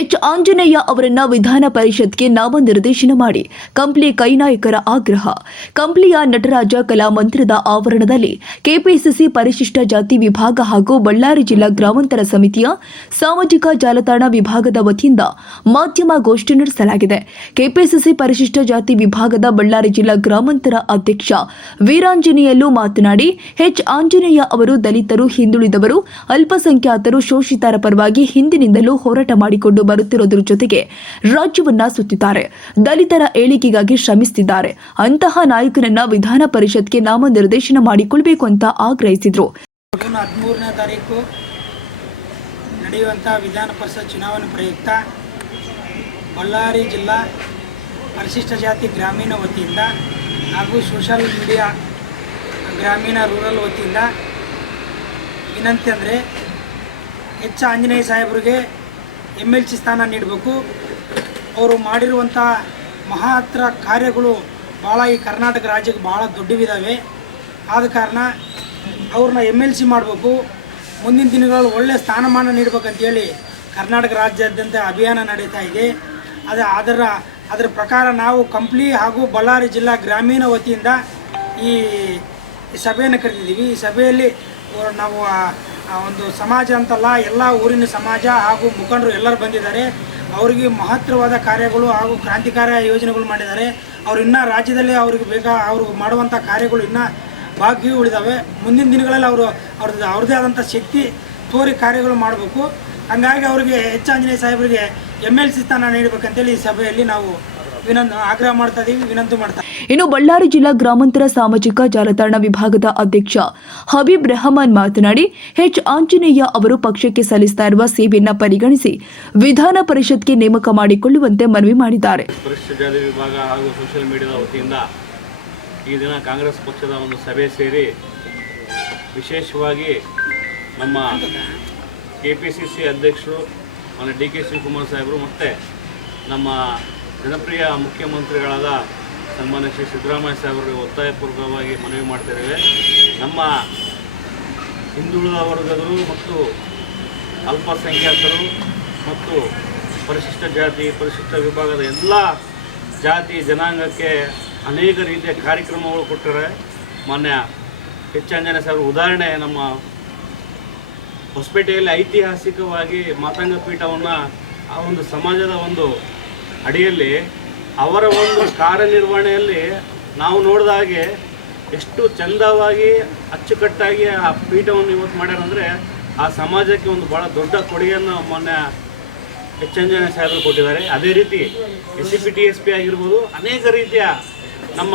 H Anjaneya ಅವರನ್ನ ವಿಧಾನ ಪರಿಷತ್ಗೆ ನಾಮನಿರ್ದೇಶನ ಮಾಡಿ ಕಂಪ್ಲಿ ಕೈನಾಯಕರ ಆಗ್ರಹ. ಕಂಪ್ಲಿಯ ನಟರಾಜ ಕಲಾ ಮಂದಿರದ ಆವರಣದಲ್ಲಿ ಕೆಪಿಸಿಸಿ ಪರಿಶಿಷ್ಟ ಜಾತಿ ವಿಭಾಗ ಹಾಗೂ ಬಳ್ಳಾರಿ ಜಿಲ್ಲಾ ಗ್ರಾಮಾಂತರ ಸಮಿತಿಯ ಸಾಮಾಜಿಕ ಜಾಲತಾಣ ವಿಭಾಗದ ವತಿಯಿಂದ ಮಾಧ್ಯಮ ಗೋಷ್ಠಿ ನಡೆಸಲಾಗಿದೆ. ಕೆಪಿಸಿಸಿ ಪರಿಶಿಷ್ಟ ಜಾತಿ ವಿಭಾಗದ ಬಳ್ಳಾರಿ ಜಿಲ್ಲಾ ಗ್ರಾಮಾಂತರ ಅಧ್ಯಕ್ಷ ವೀರಾಂಜನೇಯಲ್ಲೂ ಮಾತನಾಡಿ, ಹೆಚ್ ಆಂಜನೇಯ ಅವರು ದಲಿತರು ಹಿಂದುಳಿದವರು, ಅಲ್ಪಸಂಖ್ಯಾತರು ಶೋಷಿತರ ಪರವಾಗಿ ಹಿಂದಿನಿಂದಲೂ ಹೋರಾಟ ಮಾಡಿಕೊಂಡು ಬರುತ್ತಿರೋದ್ರ ಜೊತೆಗೆ ರಾಜ್ಯವನ್ನ ಸುತ್ತಿದ್ದಾರೆ. ದಲಿತರ ಏಳಿಗೆಗಾಗಿ ಶ್ರಮಿಸುತ್ತಿದ್ದಾರೆ ಅಂತಹ ನಾಯಕರನ್ನ ವಿಧಾನ ಪರಿಷತ್ಗೆ ನಾಮನಿರ್ದೇಶನ ಮಾಡಿಕೊಳ್ಬೇಕು ಅಂತ ಆಗ್ರಹಿಸಿದ್ರು. ಹದಿಮೂರನೇ ತಾರೀಕು ನಡೆಯುವಂಥ ವಿಧಾನ ಪರಿಷತ್ ಚುನಾವಣೆ ಪ್ರಯುಕ್ತ ಬಳ್ಳಾರಿ ಜಿಲ್ಲಾ ಪರಿಶಿಷ್ಟ ಜಾತಿ ಗ್ರಾಮೀಣ ವತಿಯಿಂದ ಹಾಗೂ ಸೋಷಲ್ ಮೀಡಿಯಾ ಗ್ರಾಮೀಣ ರೂರಲ್ ವತಿಯಿಂದ ವಿನಂತಿ ಅಂದರೆ ಎಚ್ ಆಂಜನೇಯ ಸಾಹೇಬರಿಗೆ ಎಂ ಎಲ್ ಸಿ ಸ್ಥಾನ ನೀಡಬೇಕು. ಅವರು ಮಾಡಿರುವಂಥ ಮಹಾತ್ರ ಕಾರ್ಯಗಳು ಭಾಳ ಈ ಕರ್ನಾಟಕ ರಾಜ್ಯಕ್ಕೆ ಭಾಳ ದೊಡ್ಡವಿದ್ದಾವೆ ಆದ ಕಾರಣ ಅವ್ರನ್ನ ಎಂ ಎಲ್ ಸಿ ಮಾಡಬೇಕು. ಮುಂದಿನ ದಿನಗಳಲ್ಲಿ ಒಳ್ಳೆಯ ಸ್ಥಾನಮಾನ ನೀಡಬೇಕಂತೇಳಿ ಕರ್ನಾಟಕ ರಾಜ್ಯಾದ್ಯಂತ ಅಭಿಯಾನ ನಡೀತಾ ಇದೆ. ಅದು ಅದರ ಅದರ ಪ್ರಕಾರ ನಾವು ಕಂಪ್ಲಿ ಹಾಗೂ ಬಳ್ಳಾರಿ ಜಿಲ್ಲಾ ಗ್ರಾಮೀಣ ವತಿಯಿಂದ ಈ ಸಭೆಯನ್ನು ಕರೆದಿದ್ದೀವಿ. ಈ ಸಭೆಯಲ್ಲಿ ನಾವು ಆ ಒಂದು ಸಮಾಜ ಅಂತಲ್ಲ, ಎಲ್ಲ ಊರಿನ ಸಮಾಜ ಹಾಗೂ ಮುಖಂಡರು ಎಲ್ಲರೂ ಬಂದಿದ್ದಾರೆ. ಅವರಿಗೆ ಮಹತ್ತರವಾದ ಕಾರ್ಯಗಳು ಹಾಗೂ ಕ್ರಾಂತಿಕಾರಿ ಯೋಜನೆಗಳು ಮಾಡಿದ್ದಾರೆ. ಅವರು ಇನ್ನೂ ರಾಜ್ಯದಲ್ಲಿ ಅವ್ರಿಗೆ ಬೇಕಾ ಅವರು ಮಾಡುವಂಥ ಕಾರ್ಯಗಳು ಇನ್ನೂ ಬಾಕಿ ಉಳಿದಾವೆ. ಮುಂದಿನ ದಿನಗಳಲ್ಲಿ ಅವರು ಅವ್ರದ್ದು ಅವ್ರದ್ದೇ ಆದಂಥ ಶಕ್ತಿ ತೋರಿ ಕಾರ್ಯಗಳು ಮಾಡಬೇಕು. ಹಂಗಾಗಿ ಅವರಿಗೆ ಎಚ್ ಆಂಜನೇಯ ಸಾಹೇಬರಿಗೆ ಎಂ ಎಲ್ ಸಿ ಸ್ಥಾನ ನೀಡಬೇಕಂತೇಳಿ ಈ ಸಭೆಯಲ್ಲಿ ನಾವು ವಿನಂತಿ ಆಗ್ರಹ ಮಾಡ್ತಾ ಇದ್ದೀವಿ ವಿನಂತಿ ಮಾಡ್ತಾ ಇನ್ನು ಬಳ್ಳಾರಿ ಜಿಲ್ಲಾ ಗ್ರಾಮಾಂತರ ಸಾಮಾಜಿಕ ಜಾಲತಾಣ ವಿಭಾಗದ ಅಧ್ಯಕ್ಷ ಹಬೀಬ್ ರೆಹಮಾನ್ ಮಾತನಾಡಿ ಹೆಚ್ ಆಂಜನೇಯ ಅವರು ಪಕ್ಷಕ್ಕೆ ಸಲ್ಲಿಸ್ತಾ ಇರುವ ಸೇವೆಯನ್ನ ಪರಿಗಣಿಸಿ ವಿಧಾನ ಪರಿಷತ್ಗೆ ನೇಮಕ ಮಾಡಿಕೊಳ್ಳುವಂತೆ ಮನವಿ ಮಾಡಿದ್ದಾರೆ. ವಿಭಾಗ ಹಾಗೂ ಸೋಷಿಯಲ್ ಮೀಡಿಯಾದ ವತಿಯಿಂದ ಈ ದಿನ ಕಾಂಗ್ರೆಸ್ ಪಕ್ಷದ ಒಂದು ಸಭೆ ಸೇರಿ ವಿಶೇಷವಾಗಿ ನಮ್ಮ ಕೆ ಪಿ ಸಿ ಸಿ ಅಧ್ಯಕ್ಷರು ಡಿ ಕೆ ಶಿವಕುಮಾರ್ ಸಾಹೇಬರು ಮತ್ತು ನಮ್ಮ ಜನಪ್ರಿಯ ಮುಖ್ಯಮಂತ್ರಿಗಳಾದ ಸನ್ಮಾನ್ಯ ಶ್ರೀ ಸಿದ್ದರಾಮಯ್ಯ ಸಾಹೇಬರಿಗೆ ಒತ್ತಾಯಪೂರ್ವಕವಾಗಿ ಮನವಿ ಮಾಡ್ತಿದ್ದೇವೆ ನಮ್ಮ ಹಿಂದುಳಿದ ವರ್ಗದರು ಮತ್ತು ಅಲ್ಪಸಂಖ್ಯಾತರು ಮತ್ತು ಪರಿಶಿಷ್ಟ ಜಾತಿ, ಪರಿಶಿಷ್ಟ ವಿಭಾಗದ ಎಲ್ಲ ಜಾತಿ ಜನಾಂಗಕ್ಕೆ ಅನೇಕ ರೀತಿಯ ಕಾರ್ಯಕ್ರಮಗಳು ಕೊಟ್ಟರೆ ಮಾನ್ಯ ಎಚ್ ಆಂಜನೇಯ ಉದಾಹರಣೆ, ನಮ್ಮ ಹೊಸಪೇಟೆಯಲ್ಲಿ ಐತಿಹಾಸಿಕವಾಗಿ ಮಾತಂಗ ಪೀಠವನ್ನು ಆ ಒಂದು ಸಮಾಜದ ಒಂದು ಅಡಿಯಲ್ಲಿ ಅವರ ಒಂದು ಕಾರ್ಯನಿರ್ವಹಣೆಯಲ್ಲಿ ನಾವು ನೋಡಿದ ಹಾಗೆ ಎಷ್ಟು ಚಂದವಾಗಿ ಅಚ್ಚುಕಟ್ಟಾಗಿ ಆ ಪೀಠವನ್ನು ಇವತ್ತು ಮಾಡ್ಯಾರಂದರೆ ಆ ಸಮಾಜಕ್ಕೆ ಒಂದು ಭಾಳ ದೊಡ್ಡ ಕೊಡುಗೆಯನ್ನು ಮೊನ್ನೆ ಎಚ್ ಎಂಜನ ಸಾಹೇಬರು ಕೊಟ್ಟಿದ್ದಾರೆ. ಅದೇ ರೀತಿ S C P T S P ಆಗಿರ್ಬೋದು, ಅನೇಕ ರೀತಿಯ ನಮ್ಮ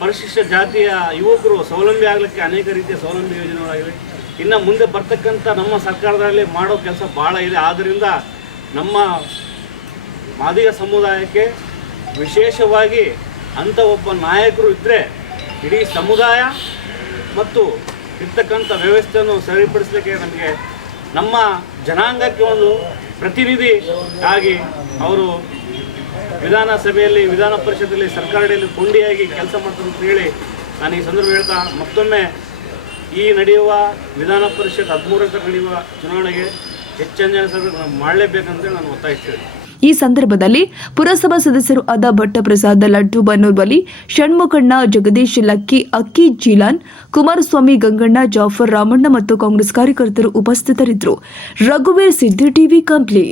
ಪರಿಶಿಷ್ಟ ಜಾತಿಯ ಯುವಕರು ಸ್ವಾವಲಂಬಿ ಆಗಲಿಕ್ಕೆ ಅನೇಕ ರೀತಿಯ ಸ್ವಾವಲಂಬಿ ಯೋಜನೆಗಳಾಗಿವೆ. ಇನ್ನು ಮುಂದೆ ಬರ್ತಕ್ಕಂಥ ನಮ್ಮ ಸರ್ಕಾರದಲ್ಲಿ ಮಾಡೋ ಕೆಲಸ ಭಾಳ ಇದೆ. ಆದ್ದರಿಂದ ನಮ್ಮ ಮಾದಿಗ ಸಮುದಾಯಕ್ಕೆ ವಿಶೇಷವಾಗಿ ಅಂಥ ಒಬ್ಬ ನಾಯಕರು ಇದ್ದರೆ ಇಡೀ ಸಮುದಾಯ ಮತ್ತು ಇರ್ತಕ್ಕಂಥ ವ್ಯವಸ್ಥೆಯನ್ನು ಸರಿಪಡಿಸಲಿಕ್ಕೆ ನಮಗೆ ನಮ್ಮ ಜನಾಂಗಕ್ಕೆ ಒಂದು ಪ್ರತಿನಿಧಿ ಆಗಿ ಅವರು ವಿಧಾನಸಭೆಯಲ್ಲಿ, ವಿಧಾನ ಪರಿಷತ್ತಲ್ಲಿ, ಸರ್ಕಾರದಲ್ಲಿ ಕೊಂಡಿಯಾಗಿ ಕೆಲಸ ಮಾಡ್ತಾರೆ ಅಂತ ಹೇಳಿ ನಾನು ಈ ಸಂದರ್ಭ ಹೇಳ್ತಾ ಮತ್ತೊಮ್ಮೆ ಈ ನಡೆಯುವ ವಿಧಾನ ಪರಿಷತ್ ಹದಿಮೂರಕ್ಕೆ ನಡೆಯುವ ಚುನಾವಣೆಗೆ ಹೆಚ್ಚಿನ ಸಭೆ ಮಾಡಲೇಬೇಕಂತೇಳಿ ನಾನು ಒತ್ತಾಯಿಸ್ತೇನೆ. ಈ ಸಂದರ್ಭದಲ್ಲಿ ಪುರಸಭಾ ಸದಸ್ಯರು ಆದ ಭಟ್ಟಪ್ರಸಾದ ಲಡ್ಡು ಬನ್ನೂರ್ವಲಿ ಷಣ್ಮುಖಣ್ಣ, ಜಗದೀಶ್ ಲಕ್ಕಿ, ಅಕ್ಕಿ ಜೀಲಾನ್, ಕುಮಾರಸ್ವಾಮಿ ಗಂಗಣ್ಣ, ಜಾಫರ್ ರಾಮಣ್ಣ ಮತ್ತು ಕಾಂಗ್ರೆಸ್ ಕಾರ್ಯಕರ್ತರು ಉಪಸ್ಥಿತರಿದ್ದರು. ರಘುವೀರ್ ಸಿದ್ದು ಟಿವಿ ಕಂಪ್ಲಿ.